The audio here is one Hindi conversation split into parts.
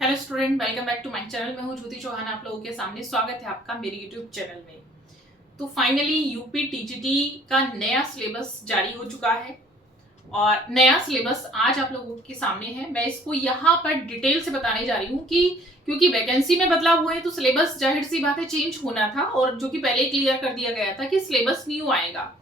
Hello student, welcome back to my channel. मैं हूं ज्योति चौहान। आप लोगों के सामने स्वागत है आपका मेरे यूट्यूब चैनल में। तो फाइनली यूपी टीजीटी का नया सिलेबस जारी हो चुका है और नया सिलेबस आज आप लोगों के सामने है। मैं इसको यहाँ पर डिटेल से बताने जा रही हूँ कि क्योंकि वैकेंसी में बदलाव हुए तो सिलेबस जाहिर सी बात है चेंज होना था, और जो कि पहले क्लियर कर दिया गया था कि सिलेबस न्यू आएगा।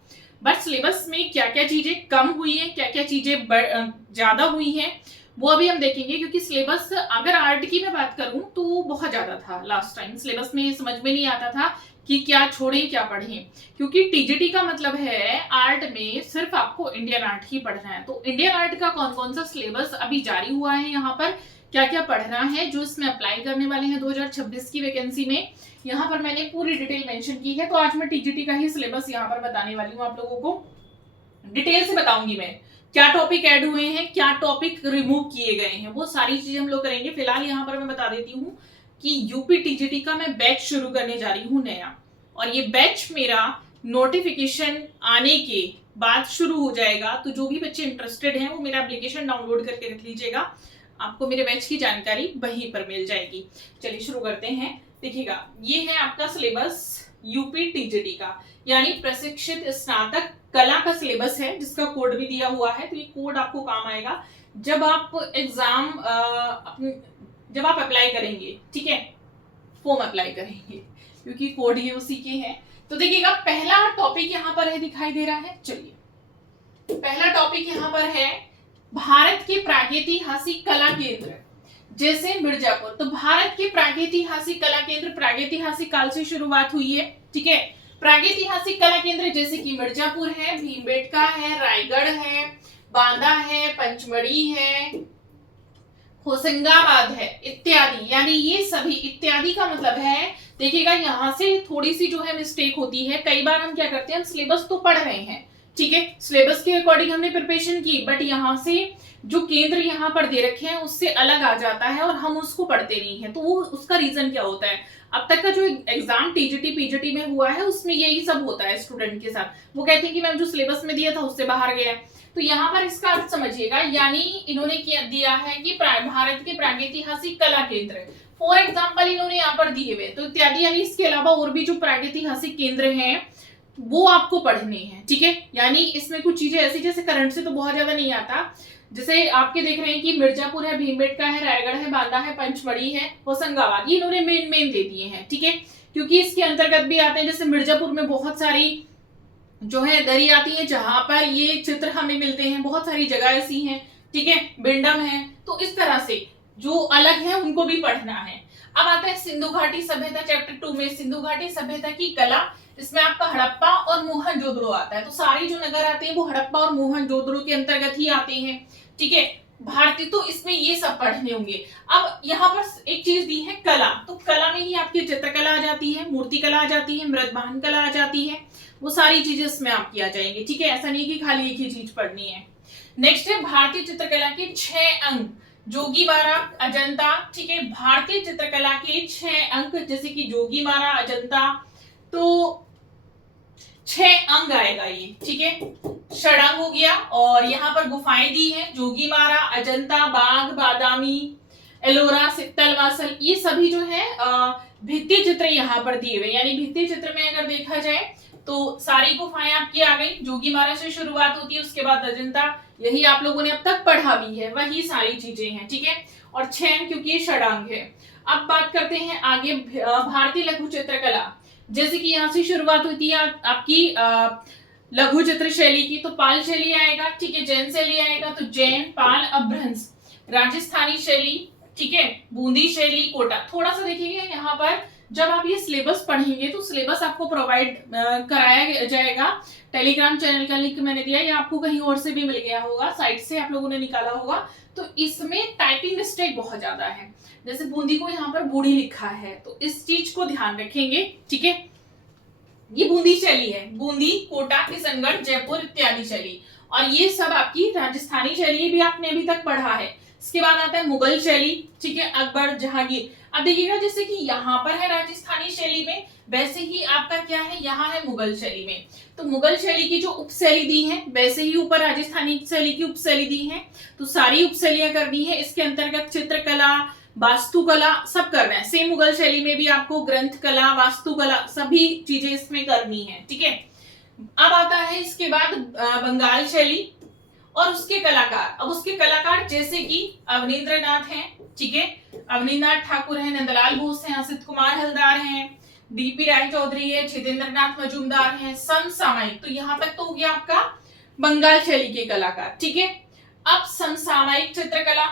बट सिलेबस में क्या क्या चीजें कम हुई है, क्या क्या चीजें ज्यादा हुई हैं, वो अभी हम देखेंगे। क्योंकि सिलेबस अगर आर्ट की मैं बात करूं तो बहुत ज्यादा था। लास्ट टाइम सिलेबस में समझ में नहीं आता था कि क्या छोड़ें क्या पढ़ें, क्योंकि टीजीटी का मतलब है आर्ट में सिर्फ आपको इंडियन आर्ट ही पढ़ना है। तो इंडियन आर्ट का कौन कौन सा सिलेबस अभी जारी हुआ है, यहाँ पर क्या क्या पढ़ना है, जो इसमें अप्लाई करने वाले हैं 2026 की वैकेंसी में, यहाँ पर मैंने पूरी डिटेल मेंशन की है। तो आज मैं टीजीटी का ही सिलेबस यहाँ पर बताने वाली हूँ। आप लोगों को डिटेल से बताऊंगी मैं क्या टॉपिक ऐड हुए हैं, क्या टॉपिक रिमूव किए गए हैं, वो सारी चीजें हम लोग करेंगे। फिलहाल यहाँ पर मैं बता देती हूँ कि यूपी टीजीटी का मैं बैच शुरू करने जा रही हूँ नया, और ये बैच मेरा नोटिफिकेशन आने के बाद शुरू हो जाएगा। तो जो भी बच्चे इंटरेस्टेड हैं वो मेरा एप्लीकेशन डाउनलोड करके रख लीजिएगा, आपको मेरे बैच की जानकारी वहीं पर मिल जाएगी। चलिए शुरू करते हैं। देखिएगा, ये है आपका सिलेबस यूपी टीजीटी का, यानी प्रशिक्षित स्नातक कला का सिलेबस है, जिसका कोड भी दिया हुआ है। तो ये कोड आपको काम आएगा जब आप एग्जाम जब आप अप्लाई करेंगे, ठीक है, फॉर्म अप्लाई करेंगे, क्योंकि कोड ये उसी के हैं। तो देखिएगा, पहला टॉपिक यहाँ पर है, दिखाई दे रहा है। चलिए, पहला टॉपिक यहाँ पर है भारत के प्रागैतिहासिक कला केंद्र, जैसे मिर्जापुर। तो भारत के प्रागैतिहासिक कला केंद्र, प्रागैतिहासिक काल से शुरुआत हुई है, ठीक है। प्रागैतिहासिक कला केंद्र जैसे कि मिर्जापुर है, भीमबेटका है, रायगढ़ है, बांदा है, पंचमढ़ी है, होशंगाबाद है, इत्यादि। यानी ये सभी इत्यादि का मतलब है, देखिएगा यहाँ से थोड़ी सी जो है मिस्टेक होती है। कई बार हम क्या करते हैं, हम सिलेबस तो पढ़ रहे हैं, ठीक है, सिलेबस के अकॉर्डिंग हमने प्रिपरेशन की, बट यहाँ से जो केंद्र यहाँ पर दे रखे हैं उससे अलग आ जाता है और हम उसको पढ़ते नहीं है। तो वो उसका रीजन क्या होता है, अब तक का जो एग्जाम टीजीटी पीजीटी में हुआ है उसमें यही सब होता है स्टूडेंट के साथ। वो कहते हैं कि मैम जो सिलेबस में दिया था उससे बाहर गया है। तो यहाँ पर इसका अर्थ समझिएगा, यानी इन्होंने क्या दिया है कि भारत के प्रागैतिहासिक कला केंद्र, फॉर एग्जाम्पल इन्होंने यहाँ पर दिए हुए, तो इत्यादि यानी इसके अलावा और भी जो प्रागैतिहासिक केंद्र हैं वो आपको पढ़ने हैं, ठीक है। यानी इसमें कुछ चीजें ऐसी, जैसे करंट से तो बहुत ज्यादा नहीं आता, जैसे आपके देख रहे हैं कि मिर्जापुर है, भीमबेटका है, रायगढ़ है, बांदा है, पंचमढ़ी है, होशंगाबाद, ये इन्होंने मेन मेन दे दिए हैं, ठीक है। क्योंकि इसके अंतर्गत भी आते हैं, जैसे मिर्जापुर में बहुत सारी जो है दरी आती है जहां पर ये चित्र हमें मिलते हैं, बहुत सारी जगह ऐसी हैं, ठीक है, बिंडम है। तो इस तरह से जो अलग है उनको भी पढ़ना है। अब आता है सिंधु घाटी सभ्यता, चैप्टर 2 में सिंधु घाटी सभ्यता की कला। इसमें आपका हड़प्पा और मोहनजोदड़ो आता है। तो सारे जो नगर आते हैं वो हड़प्पा और मोहनजोदड़ो के अंतर्गत ही आते हैं, ठीक है। भारतीय, तो इसमें ये सब पढ़ने होंगे। अब यहाँ पर एक चीज दी है कला, तो कला में ही आपकी चित्रकला आ जाती है, मूर्ति कला आ जाती है, मृदभान कला आ जाती है, वो सारी चीजें इसमें आपकी आ जाएंगी, ठीक है। ऐसा नहीं कि खाली एक ही चीज पढ़नी है। नेक्स्ट है भारतीय चित्रकला के 6 अंक, जोगीमारा, अजंता, ठीक है। भारतीय चित्रकला के 6 अंक, जैसे कि जोगीमारा, अजंता, तो 6 अंग आएगा ये, ठीक है, षडांग हो गया। और यहाँ पर गुफाएं दी है, जोगीमारा, अजंता, बाघ, बादामी, एलोरा, सित्तल वासल, ये सभी जो है भित्ति चित्र यहाँ पर दिए हुए। यानी भित्ति चित्र में अगर देखा जाए तो सारी गुफाएं आपकी आ गई। जोगीमारा से शुरुआत होती है, उसके बाद अजंता, यही आप लोगों ने अब तक पढ़ा भी है, वही सारी चीजें हैं, ठीक है। और 6 क्योंकि ये षडांग है। अब बात करते हैं आगे भारतीय लघु चित्रकला, जैसे कि यहाँ से शुरुआत होती है आपकी लघु चित्र शैली की, तो पाल शैली आएगा, ठीक है, जैन शैली आएगा, तो जैन, पाल, अपभ्रंश, राजस्थानी शैली, ठीक है, बूंदी शैली, कोटा। थोड़ा सा देखिएगा यहाँ पर, जब आप ये सिलेबस पढ़ेंगे तो सिलेबस आपको प्रोवाइड कराया जाएगा। टेलीग्राम चैनल का लिंक मैंने दिया, या आपको कहीं और से भी मिल गया होगा, साइट से आप लोगों ने निकाला होगा। तो इसमें टाइपिंग मिस्टेक बहुत ज्यादा है, जैसे बूंदी को यहाँ पर बूढ़ी लिखा है, तो इस चीज को ध्यान रखेंगे, ठीक है। ये बूंदी शैली है, बूंदी, कोटा, किशनगढ़, जयपुर इत्यादि शैली। और ये सब आपकी राजस्थानी शैली भी आपने अभी तक पढ़ा है। इसके बाद आता है मुगल शैली, ठीक है, अकबर, जहांगीर। अब देखिएगा, जैसे कि यहाँ पर है राजस्थानी शैली में, वैसे ही आपका क्या है, यहाँ है मुगल शैली में। तो मुगल शैली की जो उपशैली दी है, वैसे ही ऊपर राजस्थानी शैली की उपशैली दी है। तो सारी उपशैलियां करनी है। इसके अंतर्गत चित्रकला, वास्तुकला सब करना है। सेम मुगल शैली में भी आपको ग्रंथ कला, वास्तुकला सभी चीजें इसमें करनी है, ठीक है। अब आता है इसके बाद बंगाल शैली और उसके कलाकार। अब उसके कलाकार जैसे कि अवनींद्रनाथ हैं, ठीक है, अवनींद्रनाथ ठाकुर हैं, नंदलाल बोस हैं, असित कुमार हलदार हैं, डीपी राय चौधरी है, छिदेंद्रनाथ मजूमदार हैं, समसामयिक। तो यहां तक तो हो गया आपका बंगाल शैली के कलाकार, ठीक है। अब समसामयिक चित्रकला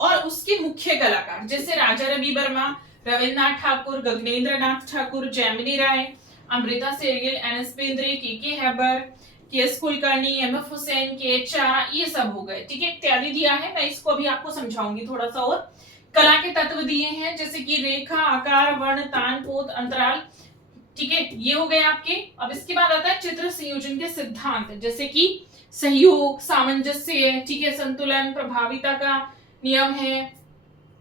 और उसके मुख्य कलाकार जैसे Raja Ravi Varma, Rabindranath Thakur, Gaganendranath Thakur, Jamini Roy, Amrita Shergil, NS Bendre, K Hebbar, KS. Kulkarni, MF. Husain, KH. चारा, ये सब हो गए, ठीक है। इत्यादि दिया है, मैं इसको अभी आपको समझाऊंगी थोड़ा सा। और कला के तत्व दिए हैं जैसे कि रेखा, आकार, वर्ण, तान, पोत, अंतराल, ठीक है, ये हो गए आपके। अब इसके बाद आता है चित्र संयोजन के सिद्धांत जैसे कि सहयोग, सामंजस्य है, ठीक है, संतुलन, प्रभाविता का नियम है,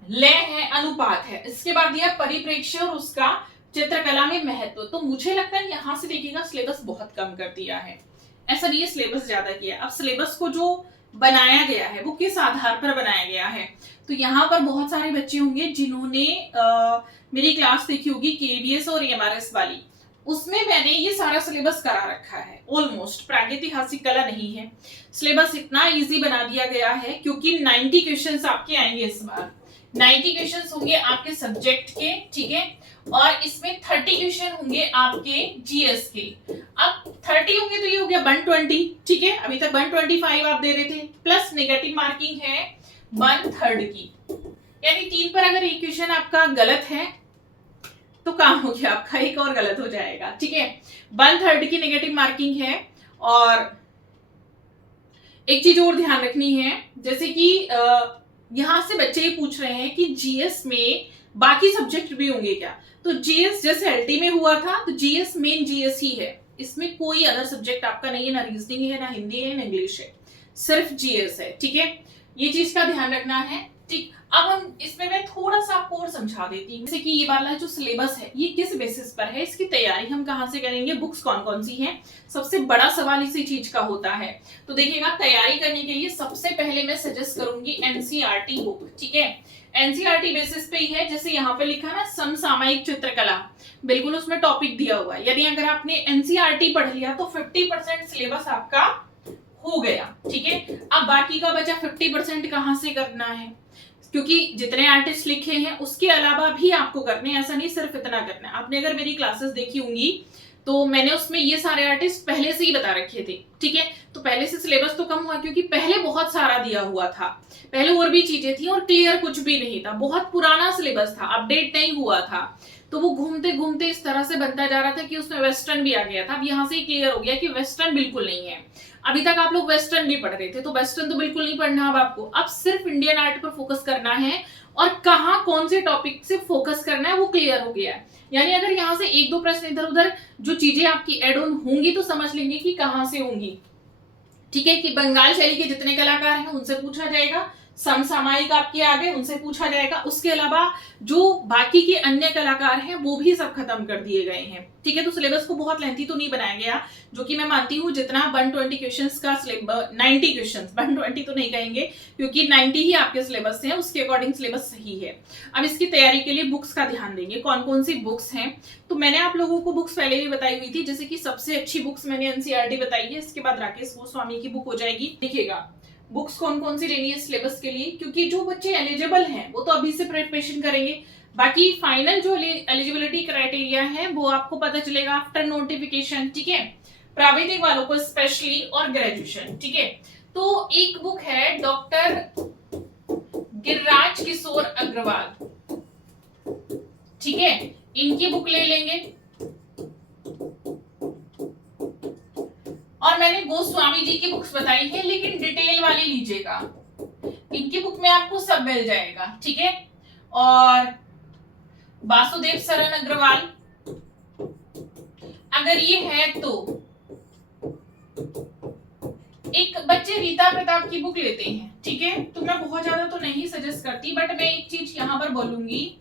लय है, अनुपात है। इसके बाद दिया परिप्रेक्ष्य और उसका चित्रकला में महत्व। तो मुझे लगता है यहां से देखिएगा सिलेबस बहुत कम कर दिया है, ऐसा नहीं है सिलेबस ज्यादा किया। अब सिलेबस को जो बनाया गया है वो किस आधार पर बनाया गया है, तो यहाँ पर बहुत सारे बच्चे होंगे जिन्होंने मेरी क्लास देखी होगी केडीएस और एमआरएस वाली, उसमें मैंने ये सारा सिलेबस करा रखा है ऑलमोस्ट। प्रागैतिहासिक कला नहीं है, सिलेबस इतना इजी बना दिया गया है क्योंकि 90 क्वेश्चंस आपके आएंगे इस बार। 90 क्वेश्चंस होंगे आपके सब्जेक्ट के, ठीक है, और इसमें 30 क्वेश्चन होंगे आपके जीएस के। अब 30 होंगे तो ये हो गया 120, ठीक है, अभी तक 125 आप दे रहे थे, प्लस नेगेटिव मार्किंग है 1/3 की, यानी 3 पर अगर एक क्वेश्चन आपका गलत है तो काम हो गया आपका, एक और गलत हो जाएगा, ठीक है। 1/3 की नेगेटिव मार्किंग है। और एक चीज और ध्यान रखनी है, जैसे कि यहां से बच्चे ये पूछ रहे हैं कि जीएस में बाकी सब्जेक्ट भी होंगे क्या, तो जीएस जैसे एलटी में हुआ था तो जीएस मेन जीएस ही है, इसमें कोई अदर सब्जेक्ट आपका नहीं है, ना रीजनिंग है, ना हिंदी है, ना इंग्लिश है, सिर्फ जीएस है, ठीक है, ये चीज का ध्यान रखना है, ठीक। अब हम इसमें मैं थोड़ा सा आपको और समझा देती हूँ, जैसे कि ये वाला जो सिलेबस है ये किस बेसिस पर है, इसकी तैयारी हम कहाँ से करेंगे, बुक्स कौन कौन सी हैं, सबसे बड़ा सवाल इसी चीज का होता है। तो देखिएगा तैयारी करने के लिए सबसे पहले मैं सजेस्ट करूंगी एनसीईआरटी बुक, ठीक है, एनसीईआरटी बेसिस पे ही है। जैसे यहाँ पे लिखा ना समसामयिक चित्रकला, बिल्कुल उसमें टॉपिक दिया हुआ है, यदि अगर आपने एनसीईआरटी पढ़ लिया तो 50% सिलेबस आपका हो गया, ठीक है। अब बाकी का बचा 50% कहां से करना है, क्योंकि जितने आर्टिस्ट लिखे हैं उसके अलावा भी आपको करने, ऐसा नहीं सिर्फ इतना करना है। आपने अगर मेरी क्लासेस देखी होंगी तो मैंने उसमें ये सारे आर्टिस्ट पहले से ही बता रखे थे, ठीक है, तो पहले से सिलेबस तो कम हुआ क्योंकि पहले बहुत सारा दिया हुआ था, पहले और भी चीजें थी और क्लियर कुछ भी नहीं था, बहुत पुराना सिलेबस था, अपडेट नहीं हुआ था, तो वो घूमते घूमते इस तरह से बनता जा रहा था कि उसमें वेस्टर्न भी आ गया था। अब यहाँ से क्लियर हो गया कि वेस्टर्न बिल्कुल नहीं है, अभी तक आप लोग वेस्टर्न भी पढ़ रहे थे, तो वेस्टर्न तो बिल्कुल नहीं पढ़ना अब आपको, अब सिर्फ इंडियन आर्ट पर फोकस करना है और कहाँ कौन से टॉपिक से फोकस करना है वो क्लियर हो गया है। यानी अगर यहाँ से 1-2 प्रश्न इधर उधर जो चीजें आपकी एड ऑन होंगी तो समझ लेंगे कि कहाँ से होंगी, ठीक है, कि बंगाल शैली के जितने कलाकार हैं उनसे पूछा जाएगा, समसामयिक आपके आगे उनसे पूछा जाएगा, उसके अलावा जो बाकी के अन्य कलाकार हैं वो भी सब खत्म कर दिए गए हैं, ठीक है। तो सिलेबस को बहुत लेंथी तो नहीं बनाया गया, जो कि मैं मानती हूँ जितना 120 क्वेश्चंस का सिलेबस, 90 क्वेश्चंस, 120 तो नहीं कहेंगे क्योंकि 90 ही आपके सिलेबस से है, उसके अकॉर्डिंग सिलेबस सही है। अब इसकी तैयारी के लिए बुक्स का ध्यान देंगे, कौन कौन सी बुक्स हैं, तो मैंने आप लोगों को बुक्स पहले भी बताई हुई थी, जैसे कि सबसे अच्छी बुक्स मैंने एनसीईआरटी बताई है, इसके बाद राकेश गोस्वामी की बुक हो जाएगी। देखिएगा बुक्स कौन कौन सी लेनी है सिलेबस के लिए, क्योंकि जो बच्चे एलिजिबल हैं वो तो अभी से प्रिपरेशन करेंगे, बाकी फाइनल जो एलिजिबिलिटी क्राइटेरिया है वो आपको पता चलेगा आफ्टर नोटिफिकेशन, ठीक है, प्राविधिक वालों को स्पेशली और ग्रेजुएशन, ठीक है। तो एक बुक है डॉक्टर गिरिराज किशोर अग्रवाल, ठीक है, इनकी बुक ले लेंगे। और मैंने गोस्वामी जी की बुक्स बताई है लेकिन डिटेल वाली लीजिएगा, इनकी बुक में आपको सब मिल जाएगा, ठीक है। और वासुदेव सरन अग्रवाल अगर ये है तो एक बच्चे रीता प्रताप की बुक लेते हैं, ठीक है, तो मैं बहुत ज्यादा तो नहीं सजेस्ट करती, बट मैं एक चीज यहाँ पर बोलूंगी,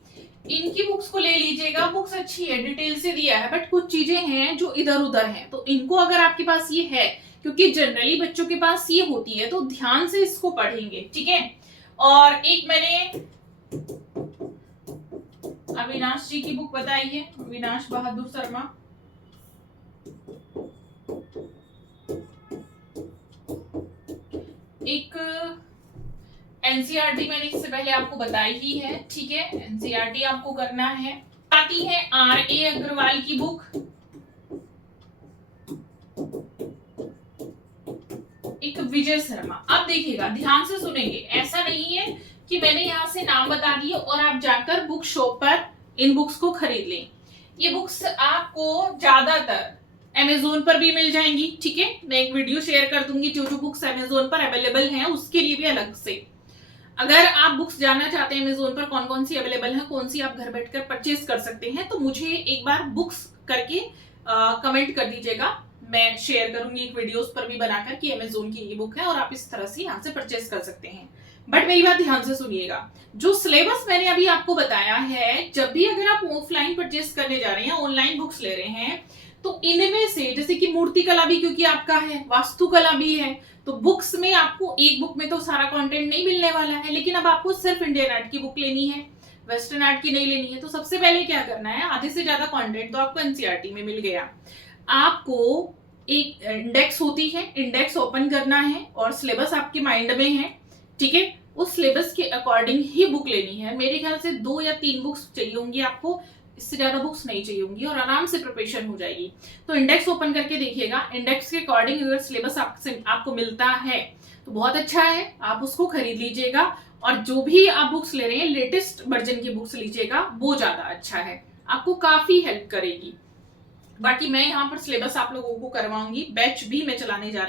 इनकी बुक्स को ले लीजिएगा, बुक्स अच्छी है, डिटेल से दिया है, बट कुछ चीजें हैं जो इधर उधर हैं, तो इनको अगर आपके पास ये है, क्योंकि जनरली बच्चों के पास ये होती है, तो ध्यान से इसको पढ़ेंगे, ठीक है। और एक मैंने अविनाश जी की बुक बताइए, अविनाश बहादुर शर्मा। एक एनसीईआरटी मैंने इससे पहले आपको बताई ही है, ठीक है, एनसीईआरटी आपको करना है। आती है RA अग्रवाल की बुक, एक विजय शर्मा। अब देखिएगा, ध्यान से सुनेंगे, ऐसा नहीं है कि मैंने यहाँ से नाम बता दिए और आप जाकर बुक शॉप पर इन बुक्स को खरीद लें। ये बुक्स आपको ज्यादातर अमेजोन पर भी मिल जाएंगी, ठीक है। मैं एक वीडियो शेयर कर दूंगी जो जो बुक्स अमेजोन पर अवेलेबल हैं उसके लिए भी अलग से। अगर आप बुक्स जानना चाहते हैं अमेजोन पर कौन कौन सी अवेलेबल है, कौन सी आप घर बैठकर परचेज कर सकते हैं, तो मुझे एक बार बुक्स करके कमेंट कर दीजिएगा। मैं शेयर करूंगी एक वीडियोस पर भी बनाकर कि अमेजोन की ये बुक है और आप इस तरह से यहाँ से परचेज कर सकते हैं। बट मेरी बात ध्यान से सुनिएगा, जो सिलेबस मैंने अभी आपको बताया है, जब भी अगर आप ऑफलाइन परचेज करने जा रहे हैं, ऑनलाइन बुक्स ले रहे हैं, तो इनमें से जैसे कि मूर्ति कला भी क्योंकि आपका है, वास्तुकला भी है, तो बुक्स में आपको एक बुक में तो सारा कंटेंट नहीं मिलने वाला है। लेकिन अब आपको सिर्फ इंडियन आर्ट की बुक लेनी है, वेस्टर्न आर्ट की नहीं लेनी है, तो सबसे पहले क्या करना है, आधे से ज्यादा कंटेंट तो आपको एनसीईआरटी में मिल गया। आपको एक इंडेक्स होती है, इंडेक्स ओपन करना है और सिलेबस आपके माइंड में है, ठीक है, उस सिलेबस के अकॉर्डिंग ही बुक लेनी है। मेरे ख्याल से 2 या 3 बुक्स चाहिए होंगी आपको, इससे ज्यादा बुक्स नहीं चाहिए होंगी और आराम से प्रिपरेशन हो जाएगी। तो इंडेक्स ओपन करके देखिएगा, इंडेक्स के अकॉर्डिंग अगर सिलेबस आपको मिलता है तो बहुत अच्छा है, आप उसको खरीद लीजिएगा। और जो भी आप बुक्स ले रहे हैं लेटेस्ट वर्जन की बुक्स लीजिएगा, वो ज्यादा अच्छा है, आपको काफी हेल्प करेगी। बाकी मैं यहाँ पर सिलेबस आप लोगों को करवाऊंगी, बैच भी मैं चलाने जा रही हूँ।